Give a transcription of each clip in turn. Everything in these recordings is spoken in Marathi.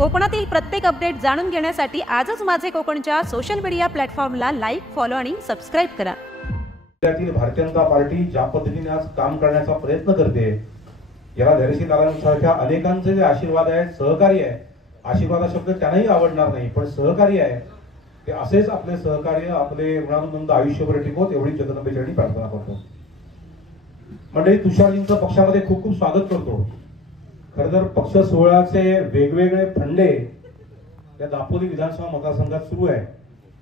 कोकणातील प्रत्येक अपडेट जाणून घेण्यासाठी आजच माझे कोकणच्या सोशल मीडिया प्लॅटफॉर्मला लाईक, फॉलो आणि सबस्क्राइब करा. भारतीय जनता पार्टी ज्या पद्धतीने आज काम करण्याचा प्रयत्न करते, याला धैर्यशील दादांसारख्या अनेकांचे जे आशीर्वाद आहेत, सहकार्य आहे, आशीर्वाद शब्द त्यांनाही आवडणार नाही, पण सहकार्य आहे, ते असेच आपले सहकार्य आपले ऋणानुबंध आयुष्यभर टिकवत एवढी जगदंबेचरणी प्रार्थना करतो. मंडळी, तुषारजींचं पक्षामध्ये खूप खूप स्वागत करतो. खरं तर पक्ष सोहळ्याचे वेगवेगळे फंडे या दापोली विधानसभा मतदारसंघात सुरू आहे.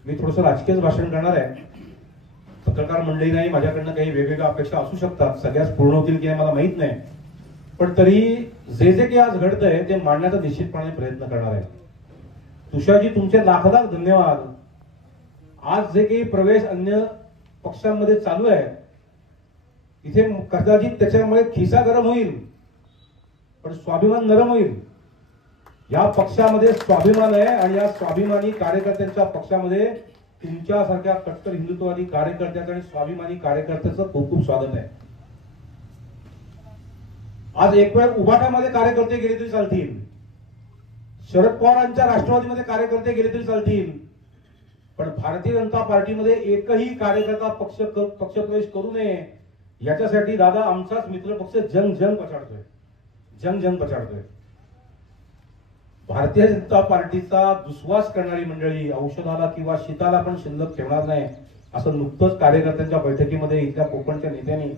मी थोडंसं राजकीय भाषण करणार आहे. पत्रकार मंडळी नाही, माझ्याकडनं काही वेगवेगळ्या अपेक्षा असू शकतात, सगळ्याच पूर्ण होतील की नाही मला माहित नाही, पण तरी जे जे काही आज घडतंय ते मांडण्याचा निश्चितपणे प्रयत्न करणार आहे. तुषारजी, तुमचे लाख लाख धन्यवाद. आज जे काही प्रवेश अन्य पक्षांमध्ये चालू आहे, इथे कदाचित त्याच्यामुळे खिसा गरम होईल, पण स्वाभिमान नरम होईल. या पक्षामध्ये स्वाभिमान आहे आणि या स्वाभिमानी कार्यकर्त्यांच्या पक्षामध्ये तुमच्यासारख्या कट्टर हिंदुत्ववादी कार्यकर्त्यांचं आणि स्वाभिमानी कार्यकर्त्यांचं खूप खूप स्वागत आहे. आज एक वेळ उभाटामध्ये कार्यकर्ते गेले तरी चालतील, शरद पवारांच्या राष्ट्रवादीमध्ये कार्यकर्ते गेले तरी चालतील, पण भारतीय जनता पार्टीमध्ये एकही कार्यकर्ता पक्षप्रवेश करू नये याच्यासाठी दादा आमचाच मित्रपक्ष जंग पछाडतोय, जंग पछाडतोय. भारतीय जनता पार्टीचा दुस्वास करणारी मंडळी औषधाला किंवा शीताला पण शिल्लक ठेवणार नाही, असं नुकतंच कार्यकर्त्यांच्या बैठकीमध्ये इथल्या कोकणच्या नेत्यांनी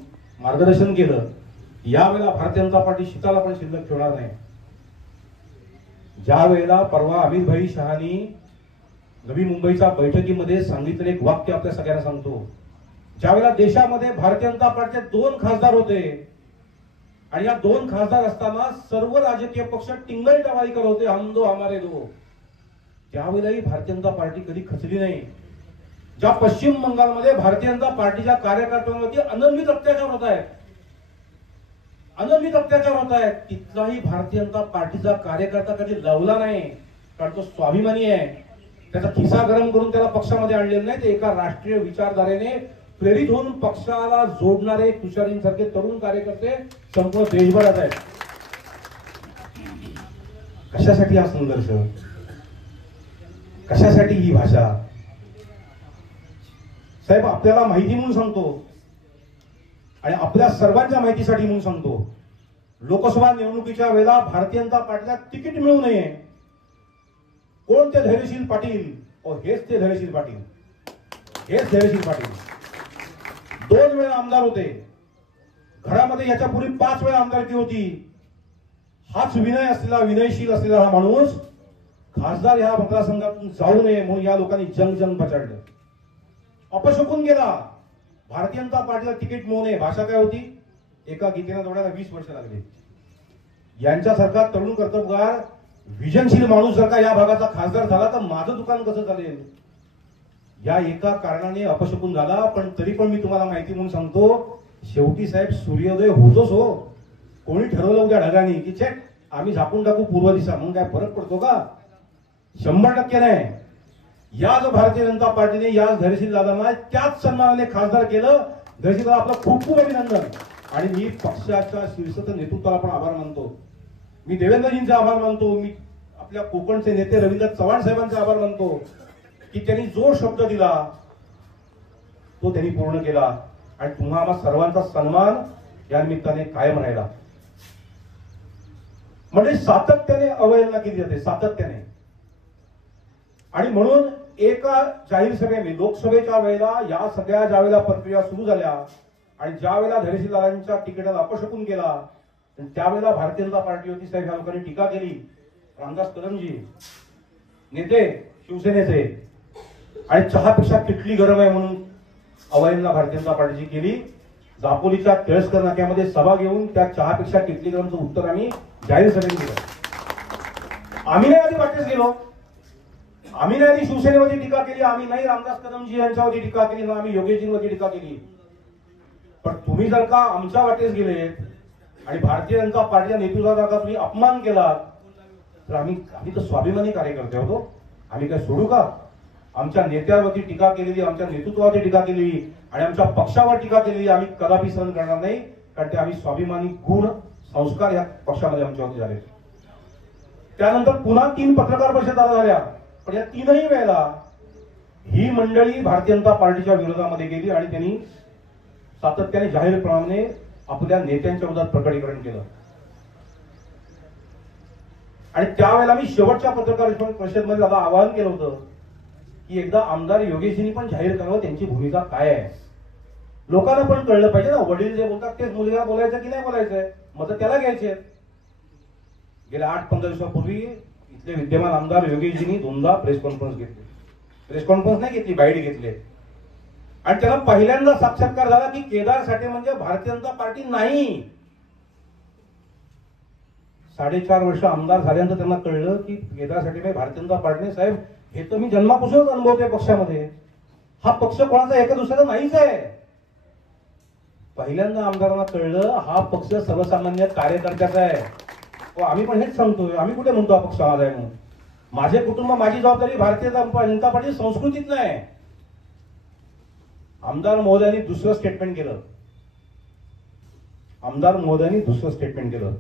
मार्गदर्शन केलं. यावेळेला भारतीय जनता पार्टी शीताला पण शिल्लक ठेवणार नाही. ज्या वेळेला परवा अमित भाई शहानी नवी मुंबईच्या बैठकीमध्ये सांगितलेलं एक वाक्य आपल्या सगळ्यांना सांगतो. ज्यावेळेला देशामध्ये भारतीय जनता पार्टीचे 2 खासदार होते आणि या 2 खासदार असताना सर्व राजकीय पक्ष टिंगल टवाळी करत होते, हम दो हमारे दो, त्यावेळेलाही भारतीय जनता पार्टी कधी खचली नाही. ज्या पश्चिम बंगालमध्ये भारतीय जनता पार्टीच्या कार्यकर्त्यांवरती अनन्वित अत्याचार होत आहेत, तिथलाही भारतीय जनता पार्टीचा कार्यकर्ता कधी लवला नाही, कारण तो स्वाभिमानी आहे. त्याचा खिसा गरम करून त्याला पक्षामध्ये आणलेलं नाही, ते एका राष्ट्रीय विचारधारेने प्रेरित होऊन पक्षाला जोडणारे तुषारजींसारखे तरुण कार्यकर्ते संपूर्ण देशभरात आहेत. कशासाठी हा संघर्ष, कशासाठी ही भाषा? साहेब, आपल्याला माहिती म्हणून सांगतो आणि आपल्या सर्वांच्या माहितीसाठी म्हणून सांगतो, लोकसभा निवडणुकीच्या वेळेला भारतीय जनता पार्टीला तिकीट मिळू नये. कोण ते धैर्यशील पाटील? हेच ते धैर्यशील पाटील, हेच धैर्यशील पाटील. 2 वेळा आमदार होते, घरामध्ये याच्यापूर्वी 5 वेळा आमदारकी होती. हाच विनयशील असलेला हा माणूस खासदार ह्या मतदारसंघातून जाऊ नये म्हणून या लोकांनी जंग पछाडलं, अपशकून गेला. भारतीय जनता पार्टीला तिकीट मिळू नये. भाषा काय होती? एका गीतेला जोडायला 20 वर्ष लागली. यांच्यासारखा तरुण कर्तबगार विजनशील माणूस जर का या भागाचा खासदार झाला तर माझं दुकान कसं चालेल? या एका कारणाने अपशकून झाला. पण तरी पण मी तुम्हाला माहिती म्हणून सांगतो, शेवटी साहेब सूर्योदय होतोच हो. कोणी ठरवलं उद्या ढगाने की चेक आम्ही झाकून टाकू पूर्व दिशा, म्हणून काय फरक पडतो का? 100% नाही. याच भारतीय जनता पार्टीने याच धैर्यशील दादांना त्याच सन्मानाने खासदार केलं. धैर्यशील दादा, आपलं खूप खूप अभिनंदन. आणि मी पक्षाच्या शीर्षस्थ नेतृत्वाला पण आभार मानतो. मी देवेंद्रजींचे आभार मानतो. मी आपल्या कोकणचे नेते रवींद्र चव्हाण साहेबांचे आभार मानतो की त्यांनी जो शब्द दिला तो त्यांनी पूर्ण केला आणि तुम्हा आम्हा सर्वांचा सन्मान या निमित्ताने कायम राहिला. म्हणजे सातत्याने अवहेलना केली जाते, सातत्याने. आणि म्हणून एका जाहीर सभेने लोकसभेच्या वेळेला या सगळ्या ज्या वेळेला प्रक्रिया सुरू झाल्या आणि ज्या वेळेला धैर्यशील दादांच्या तिकिटाला अपशकून केला, त्यावेळेला भारतीय जनता पार्टी होती साहेब, ह्या लोकांनी टीका केली. रामदास कदमजी नेते शिवसेनेचे, आणि चहापेक्षा किटली गरम आहे म्हणून अवहेलना भारतीय जनता पार्टीची केली. दापोलीच्या केळसकर नाक्यामध्ये सभा घेऊन त्या चहापेक्षा किटली गरमचं उत्तर आम्ही जाहीर सभेत दिलं. आम्ही नाही आधी वाटेस गेलो, आम्ही नाही आधी शिवसेनेवरती टीका केली, आम्ही नाही रामदास कदमजी यांच्यावरती टीका केली, ना आम्ही योगेशजींवरती टीका केली. पण तुम्ही जर का आमच्या वाटेस गेले आणि भारतीय जनता पार्टीच्या नेतृत्वाचा तुम्ही अपमान केला तर आम्ही तर स्वाभिमानी कार्यकर्ते होतो, आम्ही काय सोडू का? आमच्या नेत्यावरती टीका केलेली, आमच्या नेतृत्वावरती टीका केलेली आणि आमच्या पक्षावर टीका केलेली आम्ही कदापि सहन करणार नाही, कारण ते आम्ही स्वाभिमानी गुण संस्कार या पक्षामध्ये आमच्यावरती झाले. त्यानंतर पुन्हा 3 पत्रकार परिषदा झाल्या, पण या 3ही वेळेला ही मंडळी भारतीय जनता पार्टीच्या विरोधामध्ये गेली आणि त्यांनी सातत्याने जाहीरपणाने आपल्या नेत्यांच्या विरोधात प्रकटीकरण केलं. आणि त्यावेळेला मी शेवटच्या पत्रकार परिषदेमध्ये दादा आवाहन केलं होतं की एकदा आमदार योगेशजींनी पण जाहीर करावं त्यांची भूमिका काय आहे. लोकांना पण कळलं पाहिजे ना, वडील जे बोलतात तेच मुलगा बोलायचं की नाही बोलायचंय, मत त्याला घ्यायचे. गेल्या 8-15 दिवसापूर्वी इथले विद्यमान आमदार योगेशजींनी 2दा प्रेस कॉन्फरन्स घेतली. प्रेस कॉन्फरन्स नाही घेतली, बाईट घेतले. आणि त्याला पहिल्यांदा साक्षात्कार झाला की केदार साठे म्हणजे भारतीय जनता पार्टी नाही. 4.5 वर्ष आमदार झाल्यानंतर त्यांना कळलं की केदार साठे म्हणजे भारतीय जनता पार्टी. साहेब, हे तर मी जन्मापासूनच अनुभवतोय पक्षामध्ये, हा पक्ष कोणाचा एका दुसऱ्याचा नाहीच आहे. पहिल्यांदा आमदारांना कळलं हा पक्ष सर्वसामान्य कार्यकर्त्याचा आहे. आम्ही पण हेच सांगतोय, आम्ही कुठे म्हणतो हा पक्ष माझा आहे म्हणून. माझे कुटुंब, माझी जबाबदारी भारतीय जनता पार्टी संस्कृतीत नाही. आमदार महोदयांनी दुसरं स्टेटमेंट केलं. आमदार महोदयांनी दुसरं स्टेटमेंट केलं.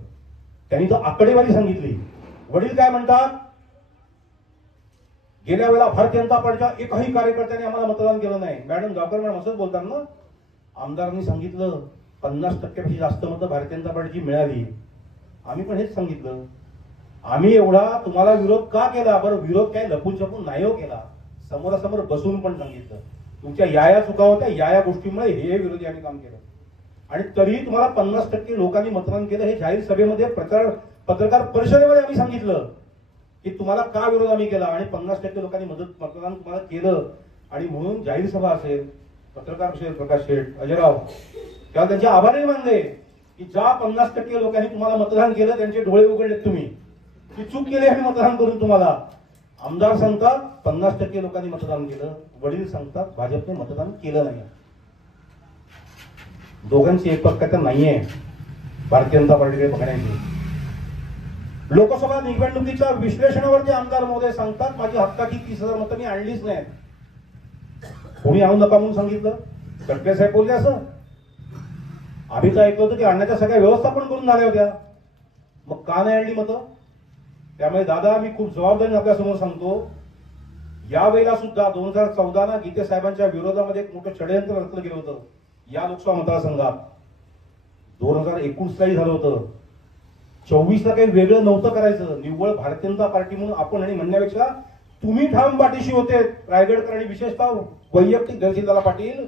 त्यांनी तर आकडेवारी सांगितली. वडील काय म्हणतात, गेल्या वेळेला भारतीय जनता पार्टीच्या एकही कार्यकर्त्याने आम्हाला मतदान केलं नाही. मॅडम गावकर मॅडम असंच बोलतात ना. आमदारांनी सांगितलं 50% जास्त मतं भारतीय जनता पार्टीची मिळाली. आम्ही पण हेच सांगितलं. आम्ही एवढा तुम्हाला विरोध का केला, बरं विरोध काय लपून छपून नाही हो केला, समोरासमोर बसून पण सांगितलं. तुमच्या या चुका होत्या, या गोष्टीमुळे हे विरोधी आम्ही काम केलं. आणि तरीही तुम्हाला 50% लोकांनी मतदान केलं. हे जाहीर सभेमध्ये पत्रकार परिषदेमध्ये आम्ही सांगितलं की तुम्हाला का विरोध आम्ही केला आणि 50% लोकांनी मतदान तुम्हाला केलं. आणि म्हणून जाहीर सभा असेल, पत्रकार परिषद, प्रकाश शेठ, अजयराव, त्याला त्यांचे आभारही मानले की ज्या 50% लोकांनी तुम्हाला मतदान केलं त्यांचे डोळे उघडलेत तुम्ही, की चूक केली आम्ही मतदान करून तुम्हाला. आमदार सांगतात 50% लोकांनी मतदान केलं, वडील सांगतात भाजपने मतदान केलं नाही. दोघांची एकपक्षता नाहीये भारतीय जनता पार्टीकडे बघण्याची. लोकसभा निवडणुकीच्या विश्लेषणावरती आमदार महोदय सांगतात माझी हक्काची 30,000 मतं मी आणलीच नाही. कोणी आणू नका म्हणून सांगितलं? गडकरी साहेब बोलले असं? आम्ही तर ऐकलं होतं की आणण्याच्या सगळ्या व्यवस्थापन करून झाल्या होत्या, मग का नाही आणली मतं? त्यामुळे दादा मी खूप जबाबदारीने आपल्यासमोर सांगतो, यावेळेला सुद्धा 2014 गीते साहेबांच्या विरोधामध्ये एक मोठं षडयंत्र रचलं गेलं होतं या लोकसभा मतदारसंघात. 2019 झालं होतं. 24ला काही वेगळं नव्हतं करायचं, निव्वळ भारतीय जनता पार्टी म्हणून आपण आणि म्हणण्यापेक्षा तुम्ही ठाम पाठीशी होते रायगडकर आणि विशेषतः वैयक्तिक दर्शिदाला पाटील.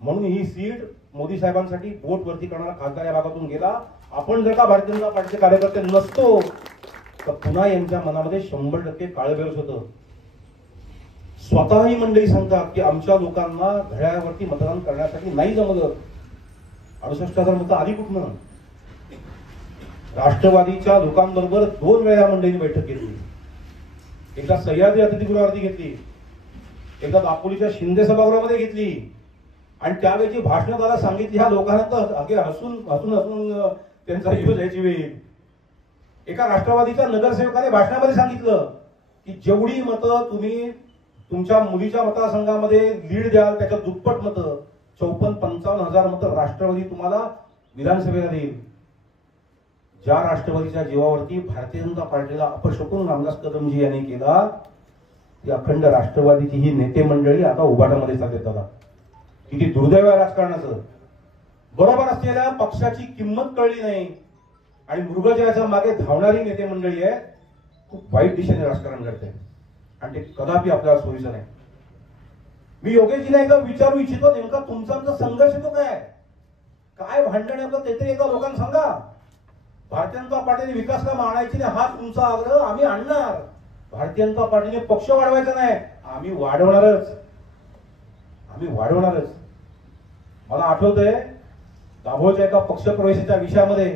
म्हणून ही सीट मोदी साहेबांसाठी बोट वरती करणारा खासदार या भागातून गेला. आपण जर का भारतीय जनता पार्टीचे कार्यकर्ते नसतो तर पुन्हा यांच्या मनामध्ये 100% काळबेरस होतं. स्वतःही मंडळी सांगतात की आमच्या लोकांना घड्याळावरती मतदान करण्यासाठी नाही जमलं. 68,000 मतं आली कुठनं? राष्ट्रवादीच्या लोकांबरोबर 2 वेळा मंडळींनी बैठक घेतली. एकदा सह्याद्री अतिथीगृहावरती घेतली, एकदा दापोलीच्या शिंदे सभागृहामध्ये घेतली. आणि त्यावेळी भाषण दादा सांगितली ह्या लोकांना तर अगे हसून हसून हसून त्यांचा जीव जायची वेळ. एका राष्ट्रवादीच्या नगरसेवकाने भाषणामध्ये सांगितलं की जेवढी मतं तुम्ही तुमच्या मुलीच्या मतदारसंघामध्ये लीड द्याल त्याच्या दुप्पट मतं 54-55,000 मतं राष्ट्रवादी तुम्हाला विधानसभेला देईल. ज्या राष्ट्रवादीच्या जीवावरती भारतीय जनता पार्टीला अपशकुन रामदास कदमजी यांनी केला, ती अखंड राष्ट्रवादीची ही नेते मंडळी आता उभाटामध्ये चालतात. दादा किती दुर्दैव आहे राजकारणाचं. बरोबर असलेल्या पक्षाची किंमत कळली नाही आणि मृगजयाच्या मागे धावणारी नेते मंडळी आहे. खूप वाईट दिशेने राजकारण करते आणि ते कदापि आपल्याला सोयीचं नाही. मी योगेशजीला एकदा विचारू इच्छितो, नेमका तुमचा आमचा संघर्ष तो काय भांडण आहे आपलं ते तरी एका लोकांना सांगा. भारतीय जनता पार्टीने विकास काम आणायची नाही हा तुमचा आग्रह, आम्ही आणणार. भारतीय जनता पार्टीने पक्ष वाढवायचा नाही, आम्ही वाढवणारच. मला आठवतंय दाभोळच्या एका पक्ष प्रवेशाच्या विषयामध्ये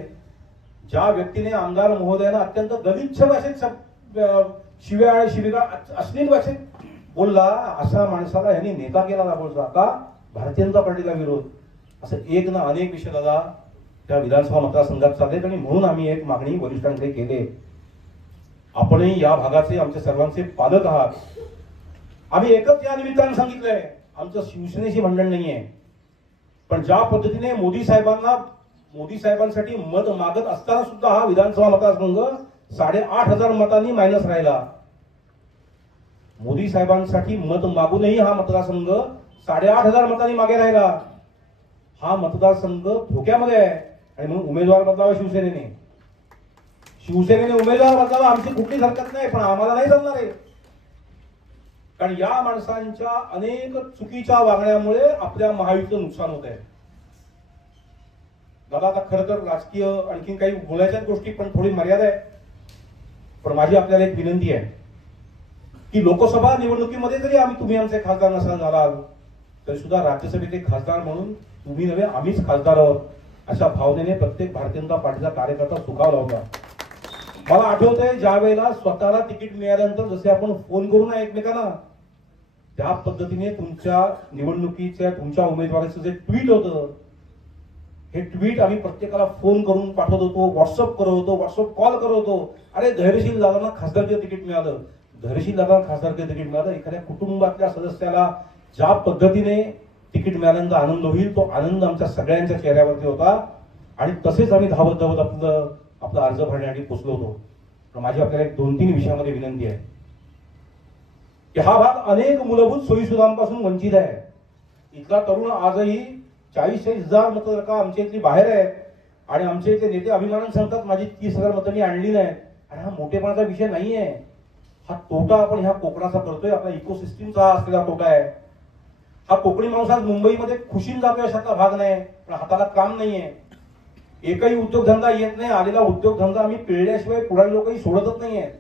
ज्या व्यक्तीने आमदार महोदयांना अत्यंत गलिच्छ भाषेत शिवीगाळ अश्लील भाषेत बोलला, अशा माणसाला यांनी नेता केला दाभोळचा. का? भारतीय जनता पार्टीला विरोध. असं एक ना अनेक विषय दादा त्या विधानसभा मतदारसंघात चालले आणि म्हणून आम्ही एक मागणी वरिष्ठांकडे केली. आपणही या भागाचे आमच्या सर्वांचे पालक आहात. आम्ही एकच या निमित्ताने सांगितलंय, आमचं शिवसेनेशी भांडण नाहीये, पण ज्या पद्धतीने मोदी साहेबांसाठी मत मागत असताना सुद्धा हा विधानसभा मतदारसंघ 8,500 मतांनी मायनस राहिला. मोदी साहेबांसाठी मत मागूनही हा मतदारसंघ 8,500 मतांनी मागे राहिला. हा मतदारसंघ धोक्यामध्ये आहे आणि म्हणून उमेदवार बदलावा शिवसेनेने उमेदवार बदलावा. आमची कुठलीच हरकत नाही, पण आम्हाला नाही जमणार आहे. कारण या माणसांच्या अनेक चुकीच्या वागण्यामुळे आपल्या महायुतीचं नुकसान होत आहे. दादा, आता खरं तर राजकीय आणखीन काही बोलायच्याच गोष्टी, पण थोडी मर्यादा आहे. पण माझी आपल्याला एक विनंती आहे की लोकसभा निवडणुकीमध्ये जरी तुम्ही आमचे खासदार नसाल झालाल तरी सुद्धा राज्यसभेचे खासदार म्हणून तुम्ही नव्हे आम्हीच खासदार आहोत अशा भावनेने प्रत्येक भारतीय जनता पार्टीचा कार्यकर्ता सुखावला होता. मला आठवतंय ज्या वेळेला स्वतःला तिकीट मिळाल्यानंतर जसे आपण फोन करू ना एकमेकांना, त्या पद्धतीने तुमच्या निवडणुकीच्या तुमच्या उमेदवाराचं जे ट्विट होतं, हे ट्विट आम्ही प्रत्येकाला फोन करून पाठवत होतो, व्हॉट्सअप करत होतो, व्हॉट्सअप कॉल करत होतो. अरे धैर्यशील दादांना खासदारचं तिकीट मिळालं, धैर्यशील दादांना खासदारचं तिकीट मिळालं. एखाद्या कुटुंबातल्या सदस्याला ज्या पद्धतीने तिकीट मिळाल्यानंतर आनंद होईल तो आनंद आमच्या सगळ्यांच्या चेहऱ्यावरती होता. आणि तसेच आम्ही धावत धावत आपला अर्ज भरण्यासाठी पोहोचलो होतो. पण माझी आपल्याला एक 2-3 विषयामध्ये विनंती आहे की हा भाग अनेक मूलभूत सोयीसुविधांपासून वंचित आहे. इथला तरुण आजही 40-40,000 मतं आमच्या इथली बाहेर आहे आणि आमच्या इथले नेते अभिमानाने सांगतात माझी 30,000 मतं मी आणली नाही. आणि हा मोठेपणाचा विषय नाहीये. हा तोटा आपण ह्या कोकणाचा करतोय, आपल्या इकोसिस्टीमचा असलेला तोटा आहे. हा कोकणी माणूस आज मुंबईमध्ये खुशीन जातोय अशातला भाग नाही, पण हाताला काम नाहीये. एकही उद्योगधंदा येत नाही. आलेला उद्योगधंदा आम्ही पिळल्याशिवाय पुढे लोकही सोडतच नाहीये.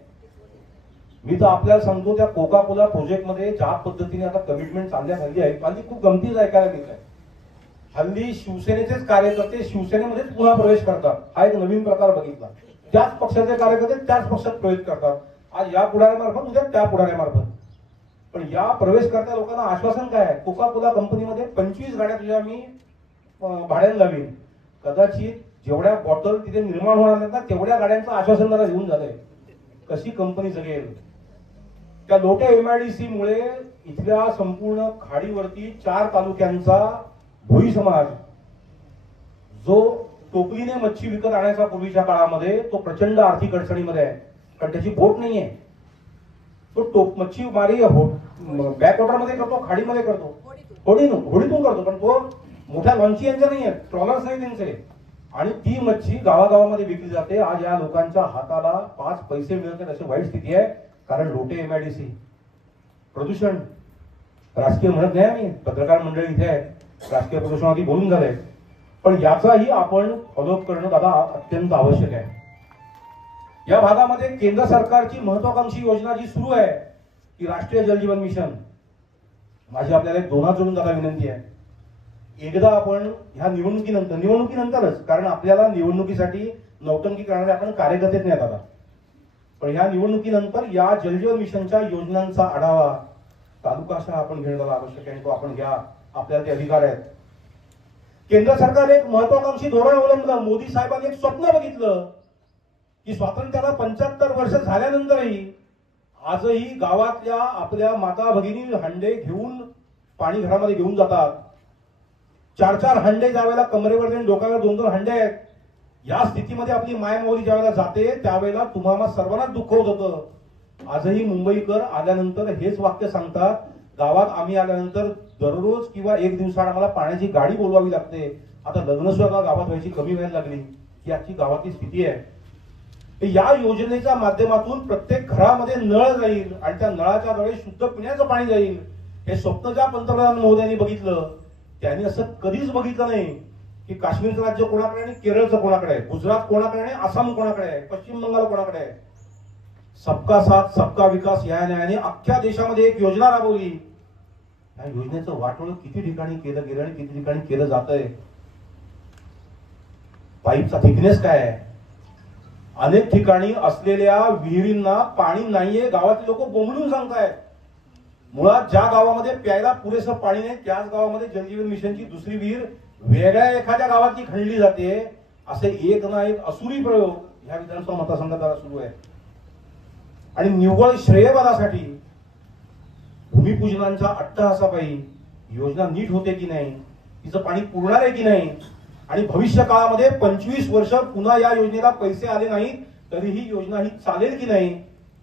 मी तर आपल्याला सांगतो त्या कोका कोला प्रोजेक्टमध्ये ज्या पद्धतीने आता कमिटमेंट चालण्यात आली आहे, हल्ली खूप गमतीच ऐकायला मिळत आहे. हल्ली शिवसेनेचेच कार्यकर्ते शिवसेनेमध्येच पुन्हा प्रवेश करतात. हा एक नवीन प्रकार बघितला. त्याच पक्षाचे कार्यकर्ते त्याच पक्षात प्रवेश करतात. आज या पुढाऱ्यामार्फत उद्या त्या पुढाऱ्यामार्फत. पण या प्रवेश करता लोकांना आश्वासन काय आहे? कोका कोला कंपनीमध्ये 25 गाड्या तुझ्या मी भाड्याने लावीन. कदाचित जेवढ्या बॉटल तिथे निर्माण होणार आहेत ना तेवढ्या गाड्यांचं आश्वासन जरा घेऊन झालंय. कशी कंपनी जगेल? त्या लोटे MIDC मुळे इथल्या संपूर्ण खाडीवरती 4 तालुक्यांचा भोई समाज जो टोपलीने मच्छी विकत आणायचा पूर्वीच्या काळामध्ये तो प्रचंड आर्थिक अडचणीमध्ये आहे. कारण त्याची बोट नाहीये. तो मच्छी मारी बॅकवॉटर मध्ये करतो, खाडीमध्ये करतो, होडीतून करतो. पण तो मोठ्या लॉन्ची यांच्या नाहीये, ट्रॉलर्स नाही त्यांचे. आणि ती मच्छी गावागावामध्ये विकली जाते. आज या लोकांच्या हाताला 5 पैसे मिळत नाही अशी वाईट स्थिती आहे. कारण लोटे MIDC प्रदूषण राजकीय म्हणत नाही. आम्ही पत्रकार मंडळी इथे आहे, राजकीय प्रदूषणावरती बोलून झालंय. पण याचाही आपण फॉलोअप करणं दादा अत्यंत आवश्यक आहे. या भागामध्ये केंद्र सरकारची महत्वाकांक्षी योजना जी सुरू आहे ती राष्ट्रीय जल जीवन मिशन. माझी आपल्याला एक 2 हात जोडून दादा विनंती आहे, एकदा आपण ह्या निवडणुकीनंतरच, कारण आपल्याला निवडणुकीसाठी नौटंकी करणारे आपण कार्यकर्तेच नाही आता, पण ह्या निवडणुकीनंतर या जलजीवन मिशनच्या योजनांचा आढावा तालुकाशः आपण घेणं आवश्यक आहे. तो आपण घ्या, आपल्याला ते अधिकार आहेत. केंद्र सरकारने एक महत्वाकांक्षी धोरण अवलंबलं. मोदी साहेबांनी एक स्वप्न बघितलं की स्वातंत्र्याला 75 वर्ष झाल्यानंतरही आजही गावातल्या आपल्या माता भगिनी हंडे घेऊन पाणी घरामध्ये घेऊन जातात. 4-4 हंडे ज्यावेळेला कमरेवर देऊन डोक्यावर 2-2 हंडे आहेत. या स्थितीमध्ये आपली मायमौली ज्यावेळेला जाते त्यावेळेला तुम्हाला सर्वांनाच दुःख होत होतं. आजही मुंबईकर आल्यानंतर हेच वाक्य सांगतात, गावात आम्ही आल्यानंतर दररोज किंवा 1 दिवसाआड आम्हाला पाण्याची गाडी बोलवावी लागते. आता लग्न सुद्धा गावात व्हायची कमी व्हायला लागली. ही आजची गावातली स्थिती आहे. या योजनेच्या माध्यमातून प्रत्येक घरामध्ये नळ जाईल आणि त्या नळाच्या द्वारे शुद्ध पिण्याचं पाणी जाईल. हे स्वप्न ज्या पंतप्रधान महोदयांनी बघितलं त्यांनी असं कधीच बघितलं नाही की काश्मीरचं राज्य कोणाकडे आणि केरळचं कोणाकडे आहे, गुजरात कोणाकडे आहे, आसाम कोणाकडे आहे, पश्चिम बंगाल कोणाकडे आहे. सबका साथ सबका विकास या न्यायाने अख्ख्या देशामध्ये एक योजना राबवली. या योजनेचं वाटोळ किती ठिकाणी केलं गेलं आणि किती ठिकाणी केलं जातंय. पाईपचा थिकनेस काय आहे? अनेक ठिकाणी असलेल्या विहिरींना पाणी नाहीये. गावातले लोक बोंबलून सांगतायत. मुळात ज्या गावामध्ये प्यायला पुरेसं पाणी नाही त्याच गावामध्ये जलजीवन मिशनची दुसरी विहीर वेगळ्या एखाद्या गावातली खणली जाते. असे एक ना एक असुरी प्रयोग ह्या विधानसभा मतदारसंघात सुरू आहे. आणि निव्वळ श्रेयवादासाठी भूमिपूजनांच्या अट्टहासापायी योजना नीट होते की नाही, तिचं पाणी पुरणार आहे की नाही, आणि भविष्य काळामध्ये 25 वर्ष पुन्हा या योजनेला पैसे आले नाहीत तरीही योजना ही चालेल की नाही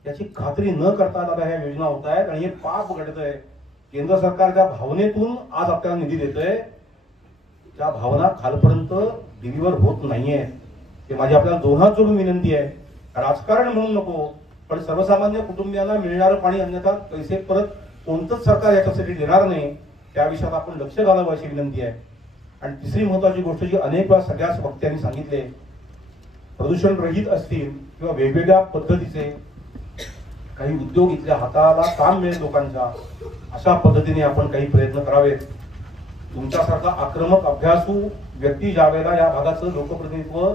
याची खात्री न करता आता ह्या योजना होत आहेत आणि हे पाप घडतंय. केंद्र सरकार ज्या भावनेतून आज आपल्याला निधी देतंय त्या भावना खालपर्यंत डिलिव्हर होत नाहीये. ते माझी आपल्याला दोन हात जोडून विनंती आहे. राजकारण म्हणून नको, पण सर्वसामान्य कुटुंबियांना मिळणारं पाणी अन्यथा पैसे परत कोणतंच सरकार याच्यासाठी देणार नाही, त्या विषयात आपण लक्ष घालावं अशी विनंती आहे. आणि तिसरी महत्वाची गोष्ट जी अनेक वेळा सगळ्याच वक्त्यांनी सांगितले, प्रदूषण रहित असतील किंवा वेगवेगळ्या पद्धतीचे काही उद्योग इथल्या हाताला काम मिळेल लोकांच्या, अशा पद्धतीने आपण काही प्रयत्न करावेत. तुमच्यासारखा आक्रमक अभ्यासू व्यक्ती ज्या वेळेला या भागाचं लोकप्रतिनिधित्व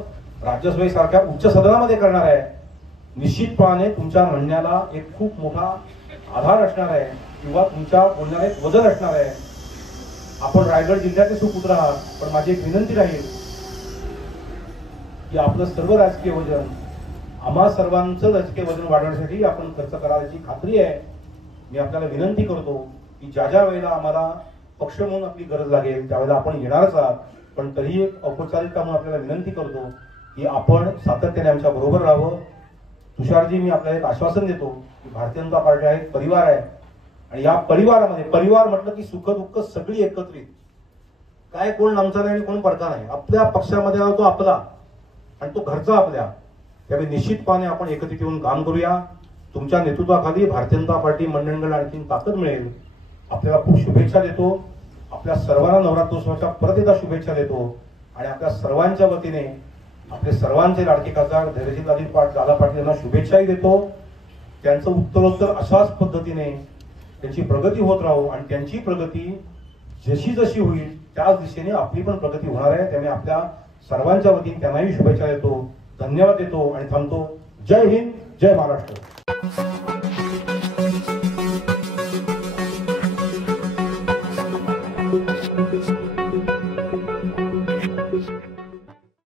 राज्यसभेसारख्या उच्च सदनामध्ये करणार आहे, निश्चितपणे तुमच्या म्हणण्याला एक खूप मोठा आधार असणार आहे किंवा तुमच्या बोलण्याला एक वजन असणार आहे. आपण रायगड जिल्ह्याचे सुपुत्र आहात, पण माझी एक विनंती राहील की आपलं सर्व राजकीय वजन, आम्हा सर्वांचं राजकीय वजन वाढवण्यासाठी आपण खर्च करायची खात्री आहे. मी आपल्याला विनंती करतो की ज्या ज्या वेळेला आम्हाला पक्ष म्हणून आपली गरज लागेल त्यावेळेला आपण येणारच आहात, पण तरीही एक औपचारिकता म्हणून आपल्याला विनंती करतो की आपण सातत्याने आमच्या बरोबर राहावं. तुषारजी, मी आपल्याला एक आश्वासन देतो की भारतीय जनता पार्टी हा एक परिवार आहे आणि या परिवारामध्ये, परिवार म्हटलं की सुख दुःख सगळी एकत्रित, काय कोण नामचा नाही आणि कोण पडता नाही. आपल्या पक्षामध्ये तो आपला आणि तो घरचा आपल्या, त्यावेळी निश्चितपणे आपण एकत्रित येऊन काम करूया. तुमच्या नेतृत्वाखाली भारतीय जनता पार्टी मंडळाला आणखी ताकद मिळेल. आपल्याला खूप शुभेच्छा देतो. आपल्या सर्वांना नवरात्रोत्सवाच्या परत एकदा शुभेच्छा देतो आणि आपल्या सर्वांच्या वतीने आपले सर्वांचे लाडके खासदार धैर्यशील दादा पाटील यांना शुभेच्छाही देतो. त्यांचं उत्तरोत्तर अशाच पद्धतीने त्यांची प्रगती होत राहू आणि त्यांची प्रगती जशी जशी होईल त्याच दिशेने आपली पण प्रगती होणार आहे. त्यामुळे आपल्या सर्वांच्या वतीने त्यांनाही शुभेच्छा देतो, धन्यवाद देतो आणि थांबतो. जय हिंद, जय महाराष्ट्र.